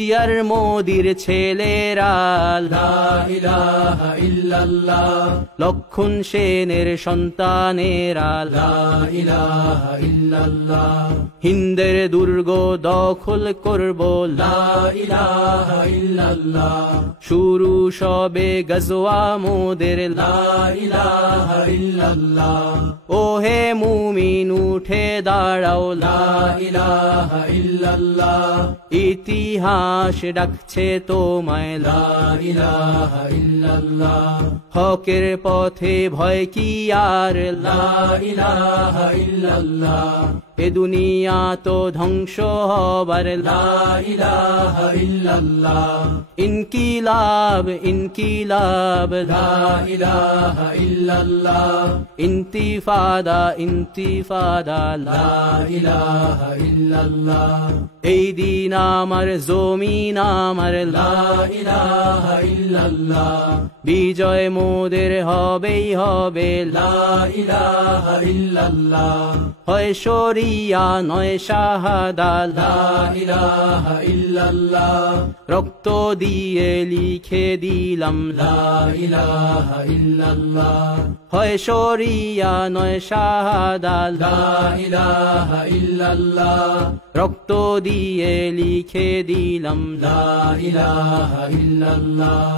Chair মোদির ছেলেরা লা ইলাহা ইল্লাল্লাহ, লক্ষণ সেনের সন্তানেরা লা ইলাহা ইল্লাল্লাহ, হিন্দের দুর্গ দখল করব লা ইলাহা ইল্লাল্লাহ, শুরু সবে গজওয়া মোদের লা ইলাহা ইল্লাল্লাহ, ওহে মুমিন উঠে দাঁড়াও লা ইলাহা ইল্লাল্লাহ, ইতিহাস ডাকছে তোমায় লা ইলাহা ইল্লাল্লাহ, হকের পথে ভয় কি আর লা ইলাহা ইল্লাল্লাহ, এ দুনিয়া তো ধ্বংস হবার লা ইলাহা ইল্লাল্লাহ, ইনকিলাব ইনকিলাব লা ইলাহা ইল্লাল্লাহ, ইন্তিফাদা ইন্তিফাদা লা ইলাহা ইল্লাল্লাহ, এই দিন আমার জমিন আমার লা ইলাহা ইল্লাল্লাহ, বিজয় মোদের হবেই হবে লা ইলাহা ইল্লাল্লাহ, হয় শরিয়া নয় শাহাদা লা ইলাহা ইল্লাল্লাহ, রক্ত দিয়ে লিখে দিলাম লা ইলাহা ইল্লাল্লাহ, হয় শরিয়া নয় শাহাদা লা ইলাহা ইল্লাল্লাহ, রক্ত দিয়ে লিখে দিলাম লা ইলাহা ইল্লাল্লাহ।